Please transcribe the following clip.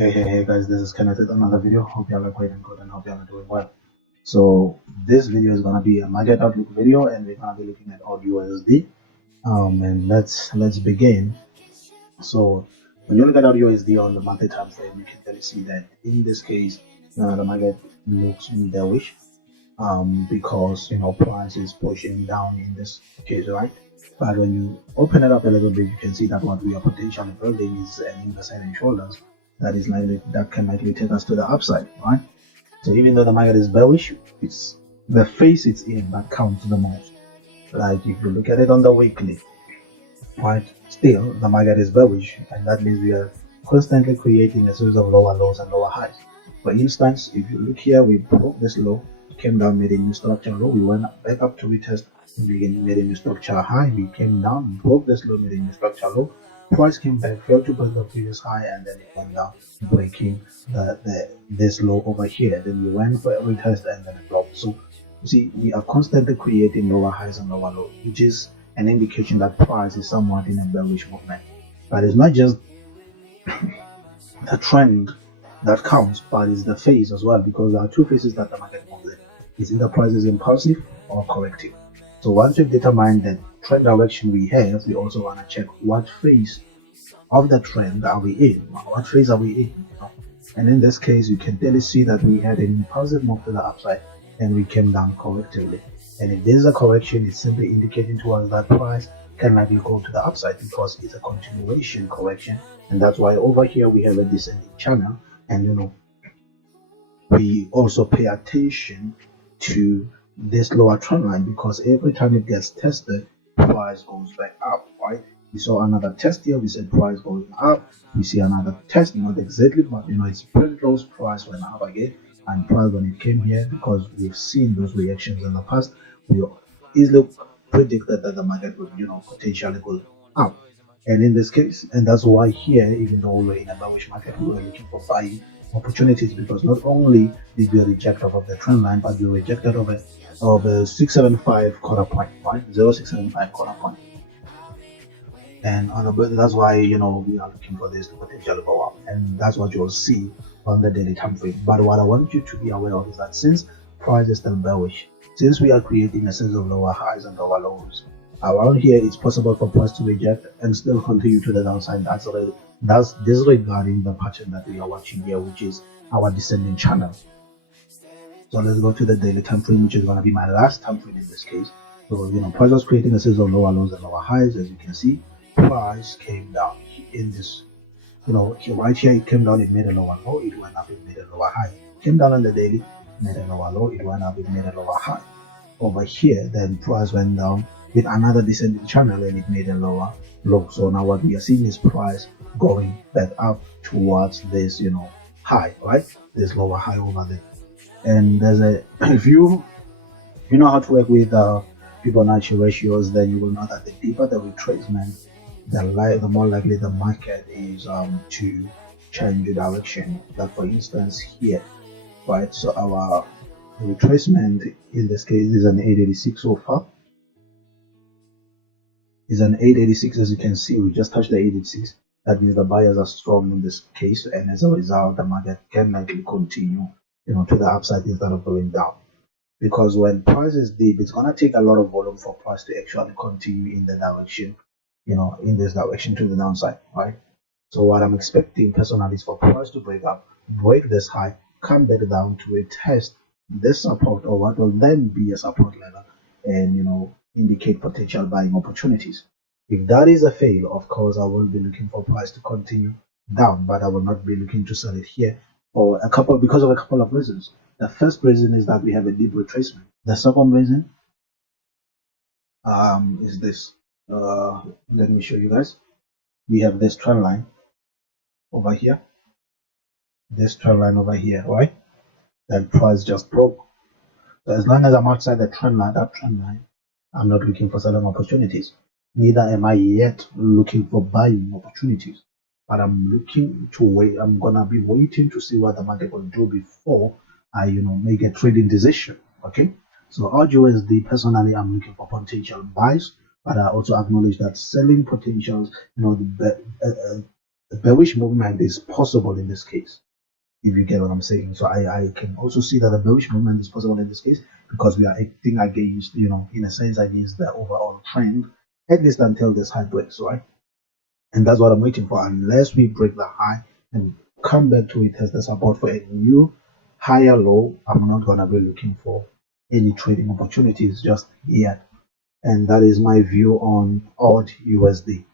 Hey guys, this is Kenneth with another video. Hope y'all are great and good and hope y'all are doing well. So this video is gonna be a market outlook video and we're gonna be looking at Audusd. And let's begin. So when you look at Audusd on the monthly time frame, you can clearly see that in this case the market looks bearish because price is pushing down in this case, right? But when you open it up a little bit, you can see that what we are potentially building is an inverse head and shoulders that can likely take us to the upside, right? So even though the market is bearish, it's the phase it's in that counts the most. Like if you look at it on the weekly, right? Still, the market is bearish, and that means we are constantly creating a series of lower lows and lower highs. For instance, if you look here, we broke this low, came down, made a new structure low, we went back up to retest, we made a new structure high, we came down, broke this low, made a new structure low, price came back, failed to break the previous high, and then it went down, breaking this low over here. Then we went for a retest and then it dropped. So you see, we are constantly creating lower highs and lower lows, which is an indication that price is somewhat in a bearish movement. But it's not just the trend that counts, but it's the phase as well, because there are two phases that the market moves in. It's either price is impulsive or corrective. So once we've determined the trend direction we have, we also want to check what phase of the trend are we in? What phase are we in? And in this case, you can clearly see that we had an impulsive move to the upside and we came down correctively. And if there's a correction, it's simply indicating to us that price can likely go to the upside because it's a continuation correction. And that's why over here we have a descending channel. And we also pay attention to this lower trend line because every time it gets tested, price goes back up, right? We saw another test here, we said price going up. We see another test, not exactly, but it's pretty close. Price went up again, and price when it came here, because we've seen those reactions in the past, we easily predicted that the market would potentially go up. And in this case, and that's why here, even though we're in a bearish market, we were looking for buying opportunities, because not only did we reject off of the trend line, but we rejected of a 675 quarter point, right? 0675 quarter point. And that's why we are looking for this to potentially go up, and that's what you'll see on the daily time frame. But what I want you to be aware of is that since price is still bearish, since we are creating a series of lower highs and lower lows around here, it's possible for price to reject and still continue to the downside. That's disregarding the pattern that we are watching here, which is our descending channel. So let's go to the daily time frame, which is going to be my last time frame in this case. So price was creating a series of lower lows and lower highs. As you can see, price came down in this, right here it came down, it made a lower low, it went up, it made a lower high. Came down on the daily, made a lower low, it went up, it made a lower high. Over here, then price went down with another descending channel and it made a lower low. So now what we are seeing is price going back up towards this high, right? This lower high over there. And there's if you know how to work with Fibonacci ratios, then you will know that the deeper the retracement, the more likely the market is to change the direction. Like for instance here, right? So our retracement in this case is an 886 so far. Is an 886. As you can see, we just touched the 886. That means the buyers are strong in this case, and as a result, the market can likely continue to the upside instead of going down. Because when price is deep, it's gonna take a lot of volume for price to actually continue in the direction, in this direction to the downside, right? So what I'm expecting personally is for price to break this high, come back down to a test this support, or what will then be a support level, and indicate potential buying opportunities. If that is a fail, of course I will be looking for price to continue down, but I will not be looking to sell it here because of a couple of reasons. The first reason is that we have a deep retracement. The second reason is this. Let me show you guys. We have this trend line over here. This trend line over here, right? That price just broke. So as long as I'm outside that trend line, I'm not looking for selling opportunities. Neither am I yet looking for buying opportunities. But I'm looking to wait. I'm gonna be waiting to see what the market will do before I, make a trading decision. Okay. So Audusd, personally, I'm looking for potential buys, but I also acknowledge that selling potentials, The bearish movement is possible in this case, if you get what I'm saying. So I can also see that the bearish movement is possible in this case because we are acting against, in a sense, against the overall trend, at least until this high breaks, right? And that's what I'm waiting for. Unless we break the high and come back to it as the support for a new higher low, I'm not gonna be looking for any trading opportunities just yet. And that is my view on AUD USD.